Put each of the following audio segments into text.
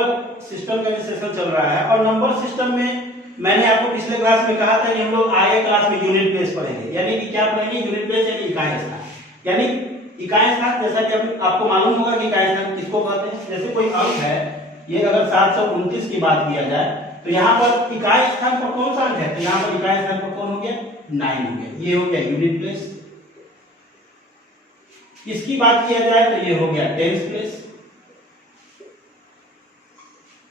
Number system का session चल रहा है और नंबर सिस्टम में मैंने आपको पिछले क्लास में कहा था कि हम लोग आगे क्लास में यूनिट प्लेस पढ़ेंगे, यानी कि क्या पढ़ेंगे, यूनिट प्लेस यानी इकाई स्थान। यानी इकाई स्थान जैसा कि आपको मालूम होगा कि इकाई स्थान किसको कहते हैं। जैसे कोई अंक है, ये अगर 729 की बात किया जाए तो यहाँ पर इकाई स्थान पर कौन सा अंक है, तो यहाँ पर इकाई स्थान पर कौन हो गया, 9 हो गया। ये हो गया यूनिट प्लेस। इसकी बात किया जाए तो ये हो गया टेंस प्लेस,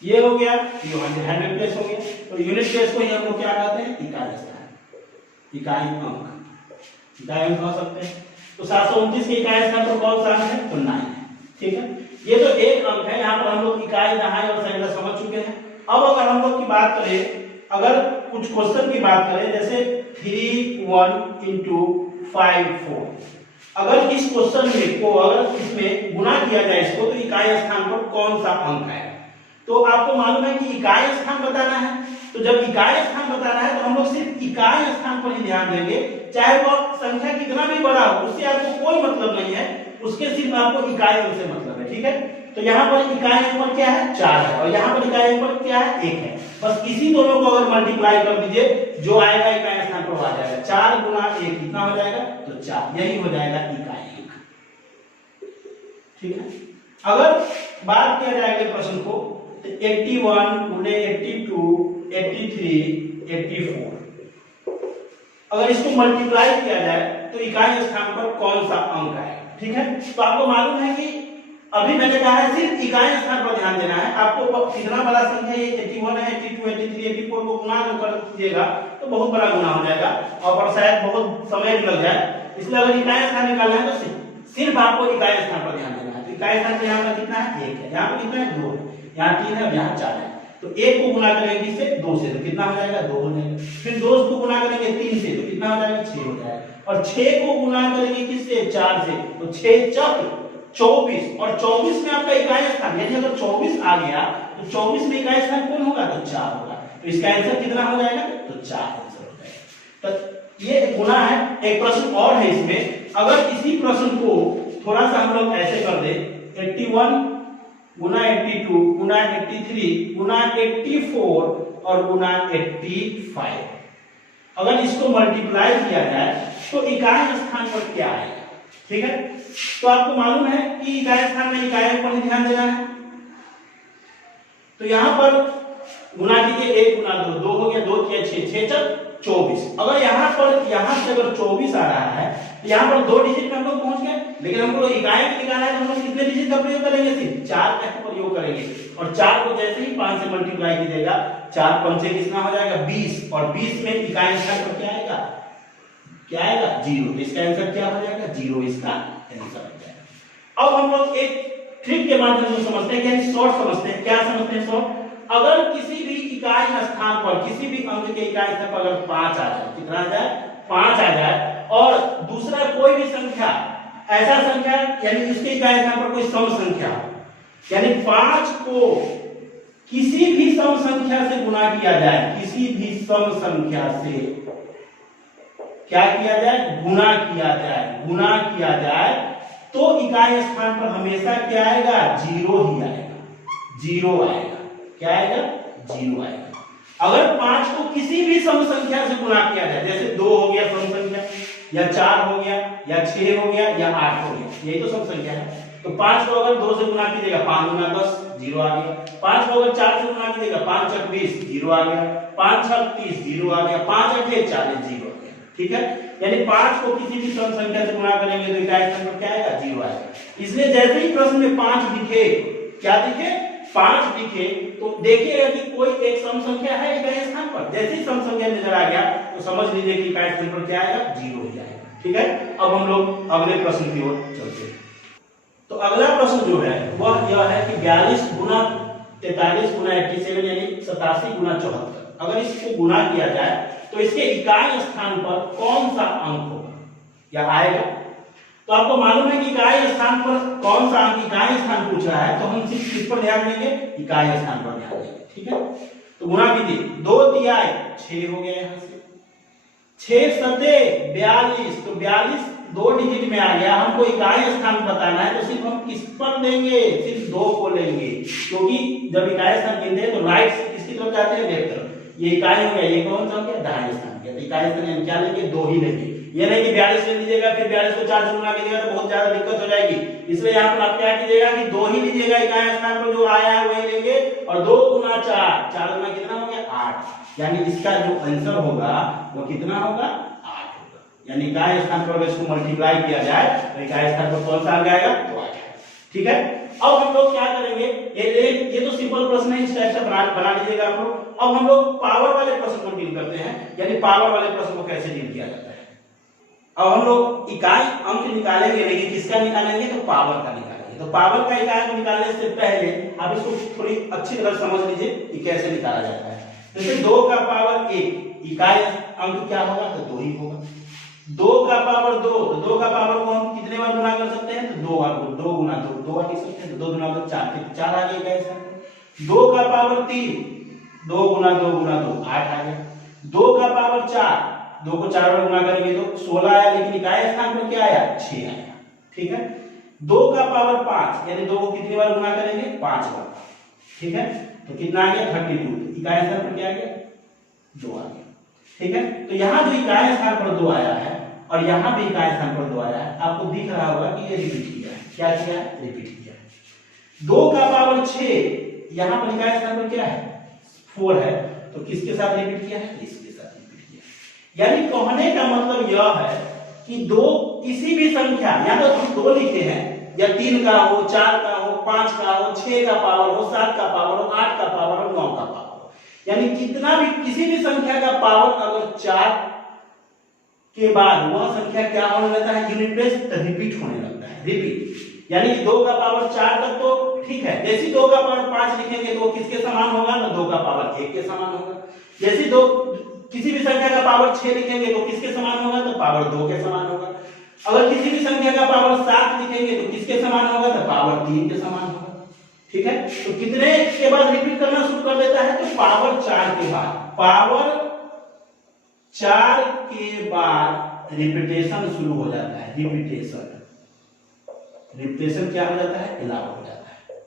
ये हो गया, ये 100 प्लेस हो गया। तो यूनिट प्लेस को ही हम लोग क्या कहते हैं, इकाई स्थान, इकाई अंक, इकाई अंक कह सकते हैं। तो 729 के इकाई स्थान पर कौन सा अंक है, तो 9 है। ठीक है, ये तो एक अंक है। यहाँ पर हम लोग इकाई, दहाई और सैकड़ा समझ चुके हैं। अब अगर हम लोग की बात करें, अगर कुछ क्वेश्चन की बात करें, जैसे 3 1 into 5 4, अगर इस क्वेश्चन में को अगर इसमें गुना किया जाए इसको, तो इकाई स्थान पर कौन सा अंक है, तो आपको मालूम है कि इकाई स्थान बताना है। तो जब इकाई स्थान बताना है तो हम लोग सिर्फ इकाई स्थान पर ही ध्यान देंगे, चाहे वो संख्या कितना भी बड़ा हो, उससे आपको कोई मतलब नहीं है, उसके सिर्फ आपको इकाई से मतलब है। ठीक है, तो यहाँ पर इकाई अंक पर क्या है, 4 है, और यहाँ पर इकाई अंक पर क्या है, 1 है। बस इसी दोनों को अगर मल्टीप्लाई कर दीजिए, जो आएगा इकाई स्थान पर आ जाएगा। 4 गुना 1 कितना हो जाएगा, तो 4, यही हो जाएगा इकाई अंक। ठीक है, अगर बात किया जाए अगले प्रश्न को, 81 गुने 82 83 84, अगर इसको मल्टीप्लाई किया जाए तो इकाई स्थान पर कौन सा अंक आएगा। ठीक है, तो आपको मालूम है कि अभी मैंने कहा है सिर्फ इकाई स्थान पर ध्यान देना है। आपको कितना बड़ा संख्या ये 81 है, 82 83 84 को गुना कर दीजिएगा तो बहुत बड़ा गुना हो जाएगा और पर शायद बहुत समय भी लग जाए। इसलिए अगर इकाई स्थान निकालना है तो सिर्फ आपको इकाई स्थान पर ध्यान देना है। तो इकाई स्थान पर यहाँ पर कितना है, 1 है, यहाँ पर कितना है, 2 है, यहाँ 3 है और यहाँ 4 है। तो 1 को गुना करेंगे किससे, 2 से, तो कितना हो जाएगा, 2 हो जाएगा। फिर 2 को गुना करेंगे 3 से, तो कितना हो जाएगा, 6 हो जाएगा। और 6 को गुना करेंगे किससे, 4 से, तो 6 चौक 24, और 24 में आपका इकाई स्थान, यानी अगर 24 आ गया तो 24 में इकाई स्थान कौन होगा, तो 4 होगा। तो इसका आंसर कितना हो जाएगा, तो 4 आंसर हो जाएगा। तो ये गुना है। एक प्रश्न और है इसमें, अगर इसी प्रश्न को थोड़ा सा हम लोग ऐसे कर दे, 81 गुना 82 गुना 83 गुना 84 और गुना 85, अगर इसको मल्टीप्लाई किया जाए तो इकाई स्थान पर क्या आएगा। ठीक है, तो आपको मालूम है कि इकाई स्थान में इकाई पर ही ध्यान देना है। तो यहां पर गुना कीजिए, 1 गुना 2, 2 हो गया, 2 किया 6, 6 चक 24। अगर यहां से अगर 24 आ रहा है तो यहां पर 2 डिजिट में हम लोग पहुंच गए, लेकिन हमको इकाई में निकालना है तो हम लोग कितने डिजिट का प्रयोग करेंगे, सिर्फ 4 का प्रयोग करेंगे। और 4 को जैसे ही 5 से मल्टीप्लाई कीजिएगा, 4 पंचे कितना हो जाएगा, 20, और 20 में इकाई स्थान पर क्या आएगा, क्या आएगा, 0। तो इसका आंसर क्या हो जाएगा, 0 इसका आंसर हो जाएगा। अब हम लोग एक ट्रिक के माध्यम से समझते हैं, यानी शॉर्ट समझते हैं। क्या समझते हैं शॉर्ट, अगर किसी भी इकाई स्थान पर, किसी भी अंक के इकाई स्थान पर अगर 5 आ जाए, कितना आ जाए, 5 आ जाए, और दूसरा कोई भी संख्या, ऐसा संख्या यानी उसके इकाई स्थान पर कोई सम संख्या, यानी 5 को किसी भी सम संख्या से गुना किया जाए, किसी भी सम संख्या से क्या किया जाए, गुना किया जाए, गुना किया जाए, तो इकाई स्थान पर हमेशा क्या आएगा, 0 ही आएगा, 0 आएगा। क्या आएगा, 0 आएगा। अगर 5 को किसी भी सम संख्या से गुना किया जाए, जैसे 2 हो गया सम संख्या, या 4 हो गया, या 6 हो गया, या 8 हो गया, यही तो सम संख्या है। तो 5 को अगर 2 से गुना कीजिएगा, 5 गुना 10, 0 आ गया। 5 को अगर 4 से गुना कीजिएगा, 5 चक 20, 0 आ गया। 5 छक 30, 0 आ गया। 5 अठे 40, 0 आ गया। ठीक है, यानी 5 को किसी भी सम संख्या से गुना करेंगे तो इकाई स्थान पर क्या आएगा, 0 आएगा। इसलिए जैसे ही प्रश्न में 5 दिखे, क्या दिखे, 5 दिखे, तो देखिएगा कि कोई एक सम संख्या है इकाई स्थान पर। जैसे ही सम संख्या नजर आ गया तो समझ लीजिए कि इकाई स्थान पर क्या आएगा, 0 ही आएगा। ठीक है, अब हम लोग अगले प्रश्न की ओर चलते हैं। तो अगला प्रश्न जो है वह यह है कि 42 गुना 43 गुना 87 यानी 87 गुना 74, अगर इसको गुना किया जाए तो इसके इकाई स्थान पर कौन सा अंक होगा या आएगा। तो आपको मालूम है कि इकाई स्थान पर कौन सा अंक, इकाई स्थान पूछ रहा है, तो हम सिर्फ किस पर ध्यान देंगे, इकाई स्थान पर ध्यान देंगे। ठीक है, तो गुना कीजिए, 2 तिहाई 6 हो गया, यहां से 6 सते 42, तो 42 2 डिजिट में आ गया, हमको इकाई स्थान बताना है तो सिर्फ हम किस पर लेंगे, सिर्फ 2 को लेंगे, क्योंकि जब इकाई स्थान गिनते हैं तो राइट से किसकी तरफ जाते हैं, लेफ्ट तरफ। ये इकाई हो गया, ये कौन सा हो गया, दाहिने स्थान गया। इकाई स्थान हम क्या लेंगे, 2 ही लेंगे। ये नहीं कि 42 ले लीजिएगा फिर 42 को 4 से गुना कीजिएगा तो बहुत ज्यादा दिक्कत हो जाएगी। इसलिए यहाँ पर आप क्या कीजिएगा कि 2 ही लीजिएगा, इकाई स्थान पर जो आया है वही लेंगे। और 2 गुना 4, 4 गुना कितना हो गया, 8। यानी इसका जो आंसर होगा वो कितना होगा, 8 होगा। यानी इकाई स्थान पर इसको मल्टीप्लाई किया जाए तो इकाई स्थान पर कौन सा आ जाएगा, तो आ जाएगा। ठीक है, अब हम लोग क्या करेंगे, ये तो सिंपल प्रश्न है, इस टाइप से बना लीजिएगा आप लोग। अब हम लोग पावर वाले प्रश्न को डील करते हैं, यानी पावर वाले प्रश्न को कैसे डील किया जाता है। अब हम लोग इकाई अंक निकालेंगे, लेकिन किसका निकालेंगे, तो पावर का निकालेंगे। तो पावर का इकाई अंक निकालने से पहले आप इसको थोड़ी अच्छी तरह समझ लीजिए कि कैसे निकाला जाता है। जैसे 2 का पावर 1, इकाई अंक क्या होगा, तो 2 ही होगा। 2 का पावर 2, तो 2 का पावर को हम कितने बार गुना कर सकते हैं, तो 2 बार, 2 गुना 2, 2 बार लिख सकते हैं, तो 2 गुना 2 4, 4 आ गया इकाई स्थान। 2 का पावर 3, 2 गुना 2 गुना 2 8 आ गया। 2 का पावर 4, 2 को 4 बार गुना करेंगे तो 16 आया, लेकिन इकाई स्थान पर क्या आया, 6 आया। ठीक है, 2 का पावर 5, यानी 2 को कितनी बार गुना करेंगे, 5 बार। ठीक है, तो कितना आ गया, 32। इकाई स्थान पर क्या आ गया, 2 आ गया। ठीक है, तो यहाँ जो इकाई स्थान पर 2 आया है और यहाँ भी इकाई स्थान पर 2 आया है, आपको दिख रहा होगा कि ये रिपीट किया है। क्या किया है, रिपीट किया है। 2 का पावर 6, यहाँ पर इकाई स्थान पर क्या है, 4 है, तो किसके साथ रिपीट किया है, इसके साथ रिपीट किया। यानी कहने का मतलब यह है कि 2 किसी भी संख्या, या तो हम 2 लिखे हैं, या 3 का हो, 4 का हो, 5 का हो, 6 का पावर हो, 7 का पावर हो, 8 का पावर हो, 9 का पावर हो, यानी कितना भी किसी भी संख्या का पावर अगर 4 के बाद वह संख्या क्या होने लगता है, यूनिट प्लेस रिपीट होने लगता है, रिपीट। यानी 2 का पावर 4 तक तो ठीक है, जैसे 2 का पावर 5 लिखेंगे तो वो किसके समान होगा, तो 2 का पावर 1 के समान होगा। जैसे 2 किसी भी संख्या का पावर 6 लिखेंगे तो किसके समान होगा, तो पावर 2 के समान होगा। अगर किसी भी संख्या का पावर 7 लिखेंगे तो किसके समान होगा, तो पावर 3 के समान होगा। ठीक है, तो कितने के बाद रिपीट करना शुरू कर देता है, तो पावर 4 के बाद, पावर 4 के बाद रिपीटेशन शुरू हो जाता है। रिपीटेशन, रिपीटेशन क्या हो जाता है, इलावा हो जाता है।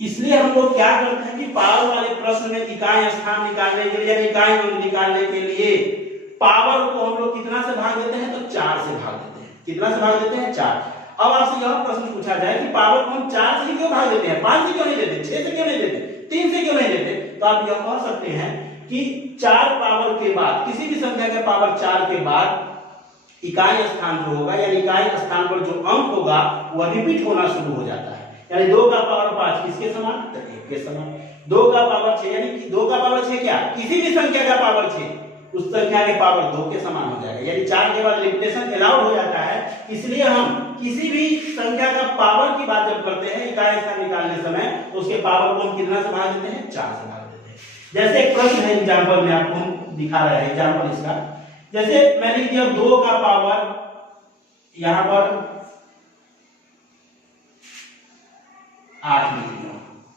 इसलिए हम लोग क्या करते हैं कि पावर वाले प्रश्न में इकाई स्थान निकालने के लिए, इकाई अंक निकालने के लिए पावर को हम लोग कितना से भाग देते हैं, तो 4 से भाग देते हैं। कितना से भाग देते हैं, 4। अब आपसे यह प्रश्न पूछा जाए कि पावर को हम 4 से क्यों भाग देते हैं, 5 से क्यों नहीं देते, 6 से क्यों नहीं देते, 3 से क्यों नहीं देते, तो आप यह कह सकते हैं कि 4 पावर के बाद, किसी भी संख्या के पावर 4 के बाद इकाई स्थान जो होगा, यानी इकाई स्थान पर जो अंक होगा वह रिपीट होना शुरू हो जाता है। यानी 2 का पावर 5 किसके समान, तो 1 के समान। 2 का पावर 6, यानी 2 का पावर 6 क्या, किसी भी संख्या का पावर 6 उस संख्या के पावर 2 के समान हो जाएगा। यानी 4 के बाद रिपीटेशन अलाउड हो जाता है। इसलिए हम किसी भी संख्या का पावर की बात जब करते हैं इकाई स्थान निकालने समय, तो उसके पावर को हम कितना से भाग देते हैं, 4 से भाग देते हैं। जैसे एक प्रश्न है, एग्जांपल में आपको दिखा रहा है, एग्जांपल इसका, जैसे मैंने लिख दिया 2 का पावर यहां पर 8 लिख दिया,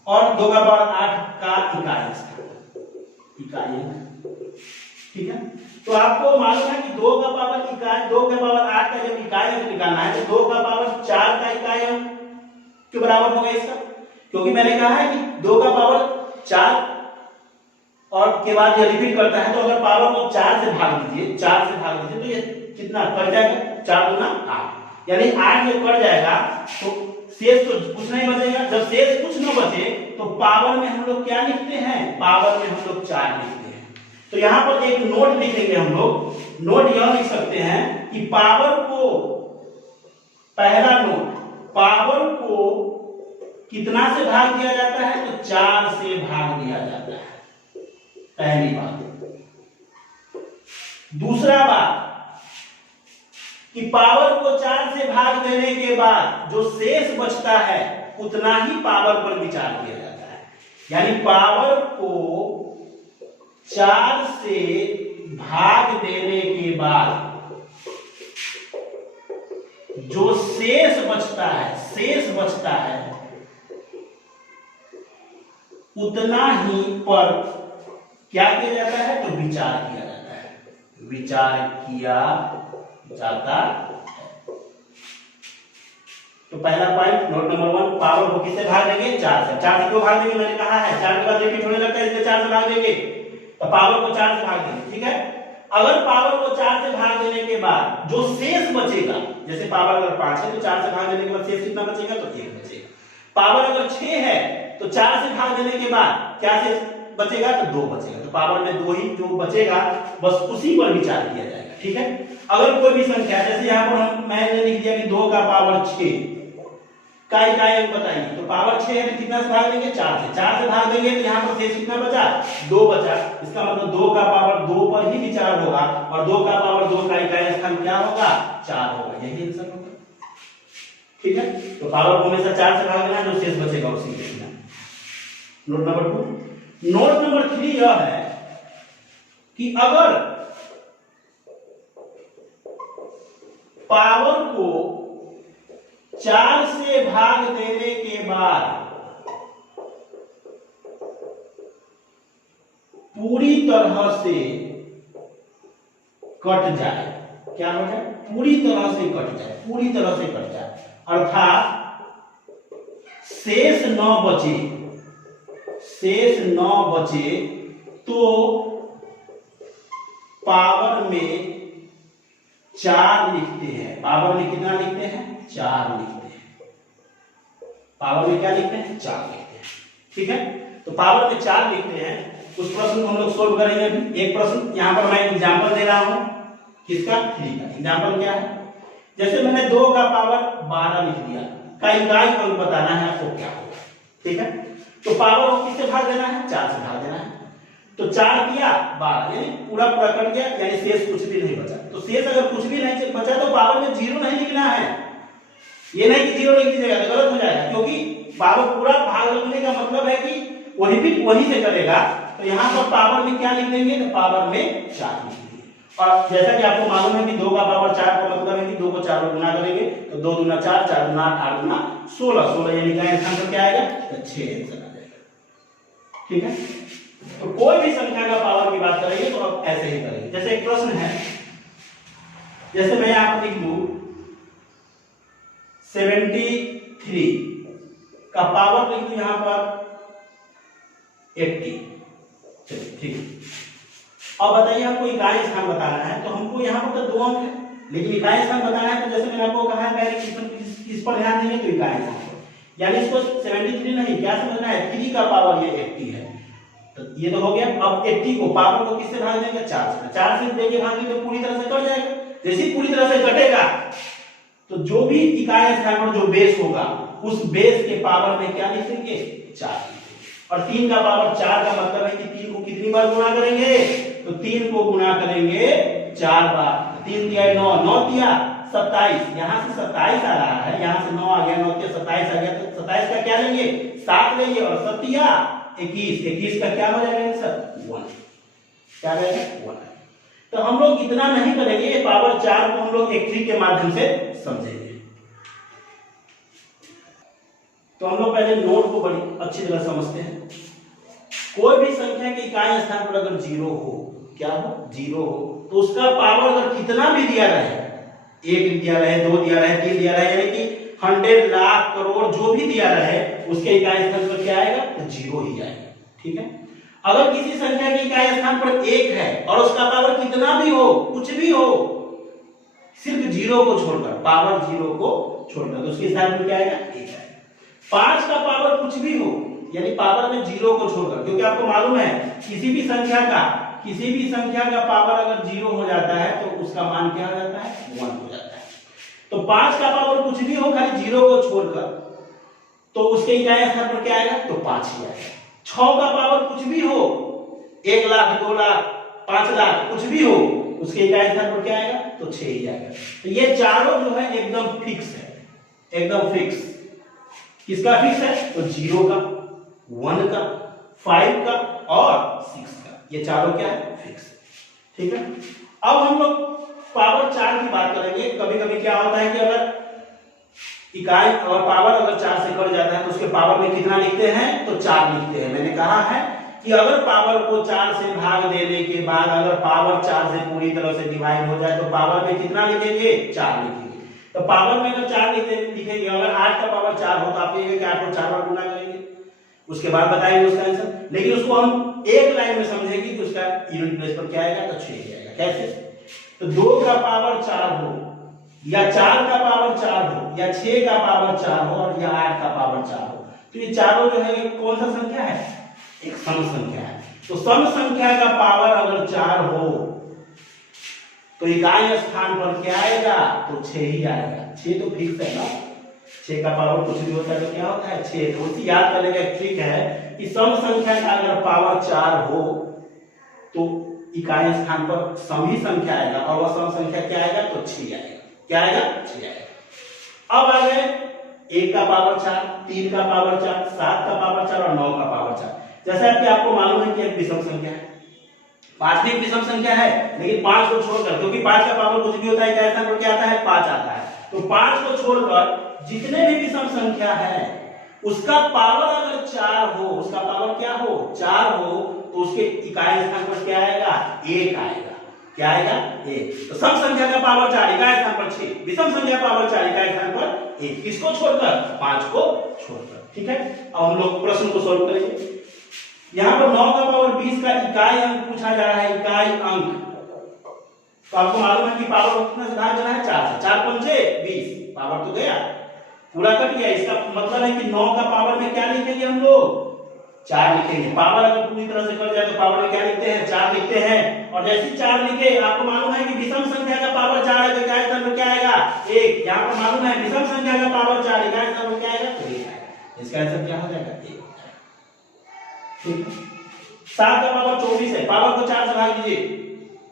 और 2 का पावर 8 का इकाई स्थान, इकाई। ठीक है, तो आपको मालूम है कि 2 का पावर इकाई, 2 के पावर 8 का जब इकाई अंक निकालना है तो 2 का पावर 4 का इकाई अंक के बराबर होगा इसका, क्योंकि मैंने कहा है कि 2 का पावर 4 और के बाद ये रिपीट करता है, तो अगर पावर को 4 से भाग दीजिए, 4 से भाग दीजिए तो ये कितना कट जाएगा, 4 गुना 8, यानी 8 ये कट जाएगा तो शेष तो कुछ नहीं बचेगा। जब शेष कुछ न बचे तो पावर में हम लोग क्या लिखते हैं, पावर में हम लोग 4 लिखते हैं। तो यहां पर एक नोट लिखेंगे हम लोग, नोट यह लिख सकते हैं कि पावर को, पहला नोट, पावर को कितना से भाग दिया जाता है, तो 4 से भाग दिया जाता है, पहली बात। दूसरा बात कि पावर को 4 से भाग देने के बाद जो शेष बचता है उतना ही पावर पर विचार किया जाता है। यानी पावर को 4 से भाग देने के बाद जो शेष बचता है उतना ही पर क्या किया जाता है, तो विचार किया जाता है, विचार किया जाता है। तो पहला पॉइंट नोट नंबर 1, पावर को किससे भाग देंगे? 4 से। 4 से क्यों भाग देंगे? मैंने कहा है 4 के बाद रिपीट होने लगता है, इसलिए 4 से भाग देंगे। तो पावर को 4 से भाग देंगे, ठीक है। अगर पावर को 4 से भाग देने के बाद जो शेष बचेगा, जैसे पावर अगर 5 है तो 4 से भाग देने के बाद शेष कितना बचेगा? तो 1 बचेगा। पावर अगर 6 है तो 4 से भाग देने के बाद क्या शेष बचेगा? तो 2 बचेगा। तो पावर में 2 ही जो बचेगा, बस उसी पर विचार किया जाएगा, ठीक है। अगर कोई भी संख्या, जैसे यहाँ पर मैंने लिख दिया कि 2 का पावर 6 का इकाई अंक बताइए, तो पावर 6 है तो कितना से भाग देंगे? 4 से। 4 से भाग देंगे तो यहाँ पर शेष कितना बचा? 2 बचा। इसका मतलब 2 का पावर 2 पर ही विचार होगा, और 2 का पावर 2 का इकाई स्थान क्या होगा? 4 होगा। यही आंसर होगा, ठीक है। तो पावर को हमेशा 4 से भाग देना, जो शेष बचेगा उसी के लिखना। Note number 2। नोट नंबर 3 यह है कि अगर पावर को 4 से भाग देने के बाद पूरी तरह से कट जाए, क्या हो जाए? पूरी तरह से कट जाए, पूरी तरह से कट जाए, अर्थात शेष न बचे, शेष न बचे, तो पावर में 4 लिखते हैं। पावर में कितना लिखते हैं? 4 लिखते हैं। पावर में क्या लिखते हैं? 4 लिखते हैं, ठीक है। तो पावर में 4 लिखते हैं। उस प्रश्न को हम लोग सोल्व करेंगे अभी। एक प्रश्न यहाँ पर मैं एग्जांपल दे रहा हूं, किसका? 3 का। एग्जांपल क्या है? जैसे मैंने 2 का पावर 12 लिख दिया, का इकाई अंक बताना है आपको क्या होगा, ठीक है। तो पावर को किससे भाग देना है? 4 से भाग देना है। तो 4 किया 12, यानी पूरा पूरा कट गया, यानी शेष कुछ भी नहीं बचा। तो शेष अगर कुछ भी नहीं बचा तो पावर में 0 नहीं लिखना है। ये नहीं कि 0 लिख दीजिएगा तो गलत हो जाएगा, क्योंकि पावर पूरा भाग लगने का मतलब है कि वो रिपीट वहीं से करेगा। तो यहाँ पर पावर में क्या लिख देंगे? तो पावर में 4 लिख देंगे। और जैसा कि आपको मालूम है कि 2 का पावर 4 का मतलब है कि 2 को 4 में गुना करेंगे, तो 2 दूना 4, 4 दूना 8, 8 दूना 16, 16 यानी का आंसर क्या आएगा? तो 6 आंसर आ जाएगा, ठीक है। तो कोई भी संख्या का पावर की बात करेंगे तो आप ऐसे ही करेंगे। जैसे एक प्रश्न है, जैसे मैं यहां पर लिख दूं 73 का पावर लिख दूं यहां पर 80, चलिए ठीक है। अब बताइए हमको इकाई स्थान बताना है, तो हमको यहाँ पर तो 2 अंक है, लेकिन इकाई स्थान बताना है। तो जैसे मैंने आपको कहा है पहले किस पर ध्यान देंगे? तो इकाई स्थान पर। यानी इसको 73 नहीं, क्या समझना है? 3 का पावर ये 80 है, तो ये तो हो गया। अब 80 को पावर को किससे भाग देंगे? 4 से। 4 से देंगे भागेंगे तो पूरी तरह से कट जाएगा। जैसे पूरी तरह से कटेगा तो जो भी इकाई स्थान पर जो बेस होगा, उस बेस के पावर में क्या लिख देंगे? 4। और 3 का पावर 4 का मतलब है कि 3 को कितनी बार गुणा करेंगे? तो 3 को गुणा करेंगे 4 बार। 3 दिया 9, 9 दिया 27, यहां से 27 आ रहा है, यहां से 9 आ गया, 9 के 27 आ गया, तो 27 का क्या लेंगे? 7 लेंगे, और 7 या 21, 21 का क्या हो जाएगा आंसर? 1। क्या रहेगा? 1। तो हम लोग इतना नहीं करेंगे, पावर 4 को हम लोग एक ट्रिक के माध्यम से समझेंगे। तो हम लोग पहले नोट को बड़ी अच्छी तरह समझते हैं। कोई भी संख्या के इकाई स्थान पर अगर 0 हो, क्या हो? 0 हो, तो उसका पावर अगर कितना भी दिया रहे, 1 दिया रहे, 2 दिया रहे, 3 दिया रहे, यानी कि 100 लाख करोड़ जो भी दिया रहे, उसके इकाई स्थान पर क्या आएगा? तो 0 ही आएगा, ठीक है। अगर किसी संख्या के इकाई स्थान पर 1 है और उसका पावर कितना भी हो, कुछ भी हो, सिर्फ 0 को छोड़कर, पावर 0 को छोड़कर, तो उसके स्थान पर क्या आएगा? 1 आएगा। 5 का पावर कुछ भी हो, यानी पावर में 0 को छोड़कर, क्योंकि आपको मालूम है किसी भी संख्या का पावर अगर 0 हो जाता है तो उसका मान क्या हो जाता है? 1 हो जाता है। तो 5 का पावर कुछ भी हो खाली 0 को छोड़कर, तो उसके इकाई स्थान पर क्या आएगा? तो 5 ही आएगा। 6 का पावर कुछ भी हो, 1 लाख, 2 लाख, 5 लाख, कुछ भी हो, उसके इकाई स्थान पर क्या आएगा? तो 6 ही आएगा। तो ये चारों जो है एकदम फिक्स है, एकदम फिक्स। किसका फिक्स है? तो 0 का, 1 का, 5 का और 6 का, ये चारों क्या है? फिक्स, ठीक है। अब हम लोग पावर 4 की बात करेंगे। कभी कभी क्या होता है कि अगर इकाई और पावर अगर 4 से कट जाता है तो उसके पावर में कितना लिखते हैं? तो 4 लिखते हैं। मैंने कहा है कि अगर पावर को 4 से भाग देने के बाद अगर पावर 4 से पूरी तरह से डिवाइड हो जाए तो पावर में कितना लिखेंगे? 4 लिखेंगे। तो पावर में अगर 4 लिखेंगे, अगर 8 का पावर 4 हो तो आप लिखेंगे कि 8 को 4 बार गुना करेंगे, उसके बाद बताएंगे उसका आंसर। लेकिन उसको हम एक लाइन में समझेंगे कि उसका यूनिट प्लेस पर क्या आएगा, तो 6 ही आएगा। कैसे? तो 2 का पावर 4 हो या 4 का पावर 4 हो या 6 का पावर 4 हो और या 8 का पावर 4 हो, तो ये चारों जो है कौन सा संख्या है? एक सम संख्या है। तो सम संख्या का पावर अगर 4 हो तो इकाई स्थान पर क्या आएगा? तो 6 ही आएगा। 6 तो फिक्स है ना, 6 का पावर कुछ भी होता है तो क्या होता है? 6। तो उसी याद करने का एक ट्रिक है कि सम संख्या का अगर पावर 4 हो तो इकाई स्थान पर सम ही संख्या आएगा और वह सम संख्या क्या आएगा? तो 6 आएगा। क्या आएगा? 6 आएगा। अब आ गए 1 का पावर 4, 3 का पावर 4, 7 का पावर 4 और 9 का पावर 4। जैसे कि आपको मालूम है कि एक विषम संख्या है, 5 भी विषम संख्या है, लेकिन 5 को छोड़कर, क्योंकि 5 का पावर कुछ भी होता है क्या स्थान पर क्या आता है? 5 आता है। तो 5 को छोड़कर जितने भी विषम संख्या है उसका पावर अगर 4 हो, उसका पावर क्या हो? 4 हो, तो उसके इकाई स्थान पर क्या आएगा? 1 आएगा। क्या आएगा? 1। तो सम संख्या का पावर 4, इकाई स्थान पर 6, विषम संख्या पावर 4, इकाई स्थान पर 1। किसको छोड़कर? 5 को छोड़कर। ठीक है, अब हम लोग प्रश्न को सॉल्व करेंगे। यहाँ पर 9 का पावर 20 का इकाई अंक पूछा जा रहा है, इकाई अंक। तो आपको मालूम है कि पावर कितना से भाग देना है? 4 से। 4 पंचे 20, पावर तो गया, पूरा कट गया। इसका मतलब है कि 9 का पावर में क्या लिखेंगे हम लोग? 4 लिखेंगे। पावर अगर पूरी तरह से कट जाए तो पावर में क्या लिखते हैं? 4 लिखते हैं। और जैसे 4 लिखे, आपको मालूम है कि विषम संख्या का पावर 4 है तो इकाई स्थान पर क्या आएगा? 1। यहाँ पर मालूम है विषम संख्या का पावर 4, इकाई स्थान पर क्या आएगा? तो 1 आएगा। इसका आंसर क्या हो जाएगा? 1। ठीक है। 7 का पावर 24 है, पावर को 4 से भाग दीजिए,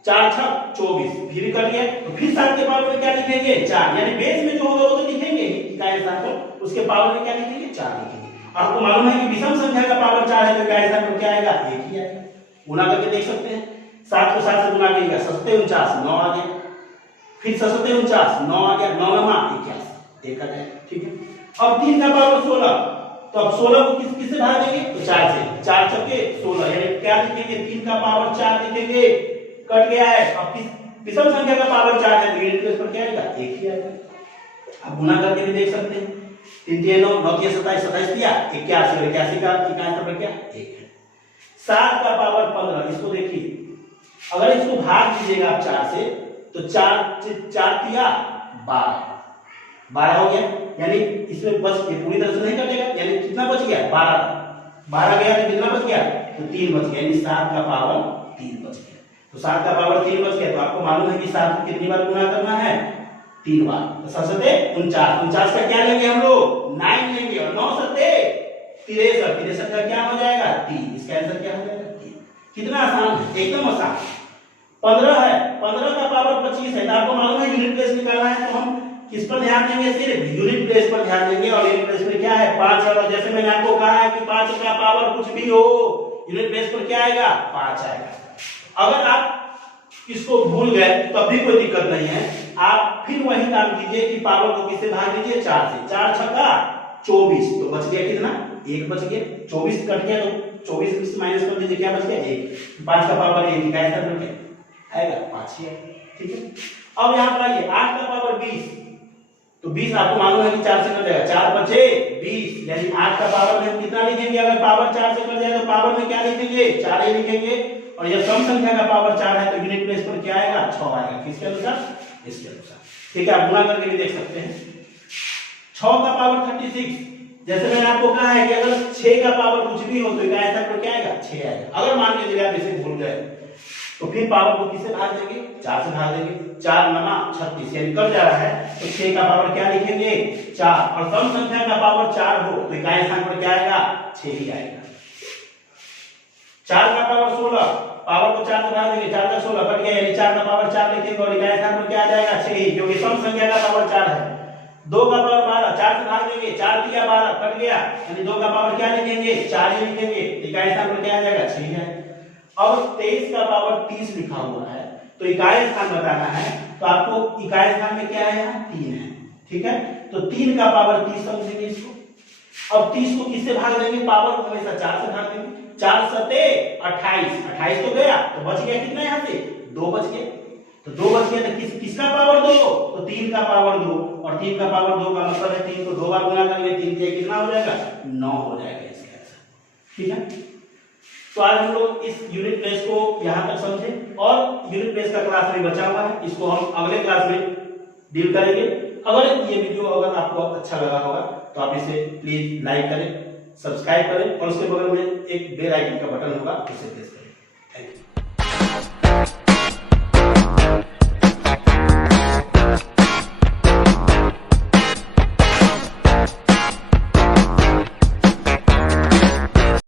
4 छक 24, फिर कट गया। तो फिर 7 के पावर में क्या लिखेंगे? 4। यानी बेस में जो होगा वो तो लिखेंगे इकाई स्थान पर, उसके पावर में क्या लिखेंगे? 4 लिखेंगे। आपको मालूम है कि विषम संख्या का पावर 4 है तो इकाई स्थान पर क्या आएगा? 1 ही आएगा। गुना करके देख सकते हैं। 7 को 7 से गुना करिएगा, 7 49, 9 आ गया। फिर 7 49, 9 आ गया, 9 9 81, 1 आ गया। ठीक है। अब 3 का पावर 16, तो अब 16 को किससे भाग देंगे? तो 4 से। 4 छक्के 16, यानी क्या लिखेंगे? 3 का पावर 4 लिखेंगे, कट गया है। अब विषम संख्या का पावर 4 है तो यूनिट प्लेस पर क्या आएगा? 1 ही आएगा। अब गुना करके भी देख सकते हैं। 3 3 9 9 27 27 दिया 81 और 81 का इकाई स्थान पर क्या? 1 है। 7 का पावर 15, इसको देखिए, अगर इसको भाग दीजिएगा आप 4 से तो 4 दिया 12, 12 हो गया। यानी इसमें बच के पूरी तरह से नहीं कटेगा, यानी कितना बच गया? 12 गया तो कितना बच गया? तो 3 बच गया, यानी 7 का पावर 3 बच गया। तो 7 का पावर 3 बच गया। तो आपको मालूम है कि 7 को कितनी बार गुना करना है? 3 बार। तो 7 सते 49, 49 का क्या लेंगे हम लोग? 9 लेंगे, और 9 सते 63, 63 का क्या हो जाएगा? 3। इसका आंसर क्या हो जाएगा? 3। कितना आसान है, एकदम आसान। 15 है, 15 का पावर 25 है। तो आपको मालूम है यूनिट प्लेस निकालना है, तो हम किस पर ध्यान देंगे? सिर्फ यूनिट प्लेस पर ध्यान देंगे। और यूनिट प्लेस में क्या है? 5 है। और जैसे मैंने आपको कहा है कि 5 का पावर कुछ भी हो, यूनिट प्लेस पर क्या आएगा? 5 आएगा। अगर आप इसको भूल गए तो अभी कोई दिक्कत नहीं है, आप फिर वही काम कीजिए कि पावर को किससे भाग दीजिए? 4 से। 4 छक्का 24, तो बच गया कितना? 1 बच गया। 24 कट गया तो 24 से माइनस कर दीजिए, क्या बच गया? 1। 5 का पावर 1, इकाई स्थान पर क्या आएगा? 5 ही आएगा। ठीक है। अब यहाँ पर आइए, 8 का पावर 20, तो 20 आपको मालूम है कि 4 से कट जाएगा, 4 बचे 20, यानी 8 का पावर में कितना लिखेंगे? अगर पावर 4 से कट जाए तो पावर में क्या लिखेंगे? 4 ही लिखेंगे। और यह सम संख्या का पावर 4 है तो यूनिट प्लेस पर क्या आएगा? 6 आएगा। किसके अनुसार? इसके अनुसार। ठीक है, आप गुना करके भी देख सकते हैं। 6 का पावर 36, जैसे मैंने आपको कहा है कि अगर 6 का पावर कुछ भी हो तो इकाई स्थान पर क्या आएगा? 6 आएगा। अगर मान लीजिए आप इसे भूल गए तो फिर पावर को किससे भाग देंगे? 4 से भाग देंगे। 4 9 36, यानी कट जा रहा है तो 6 का पावर क्या लिखेंगे? 4। और सम संख्या का पावर 4 हो तो इकाई स्थान पर क्या आएगा? 6 ही आएगा। 4 का पावर 16, पावर को 4 से भाग देंगे, 4 का 16 कट गया, यानी 4 का पावर 4 लिखेंगे और इकाई स्थान पर क्या आ जाएगा? 6 ही, क्योंकि सम संख्या का पावर 4 है। 2 का पावर 12, 4 से भाग देंगे, 4 दिया 12 कट गया, यानी 2 का पावर क्या लिखेंगे? 4 ही लिखेंगे। इकाई स्थान पर क्या आ जाएगा? 6 ही आएगा। अब 23 का पावर 30 लिखा हुआ है तो इकाई स्थान बताना है, तो आपको इकाई स्थान में क्या है? यहाँ 3 है। ठीक है, तो 3 का पावर 30 समझेंगे इसको। अब 30 को किससे भाग देंगे? पावर को हमेशा 4 से भाग देंगे। 4 सते 28, 28 तो गया, तो बच गया कितना यहाँ से 2 बच गया। तो 2 बच गया, तो किसका पावर 2, तो 3 का पावर 2, और 3 का पावर 2 का मतलब है 3 को 2 बार गुना करेंगे, 3 से कितना हो जाएगा 9 हो जाएगा इसका आंसर। ठीक है, तो आज हम लोग इस यूनिट टेस्ट को यहाँ तक समझे, और यूनिट टेस्ट का क्लास में बचा हुआ है, इसको हम अगले क्लास में डील करेंगे। अगर ये वीडियो अगर आपको अच्छा लगा होगा तो आप इसे प्लीज लाइक करें, सब्सक्राइब करें, और उसके बगल में एक बेल आइकन का बटन होगा, उसे प्रेस करें।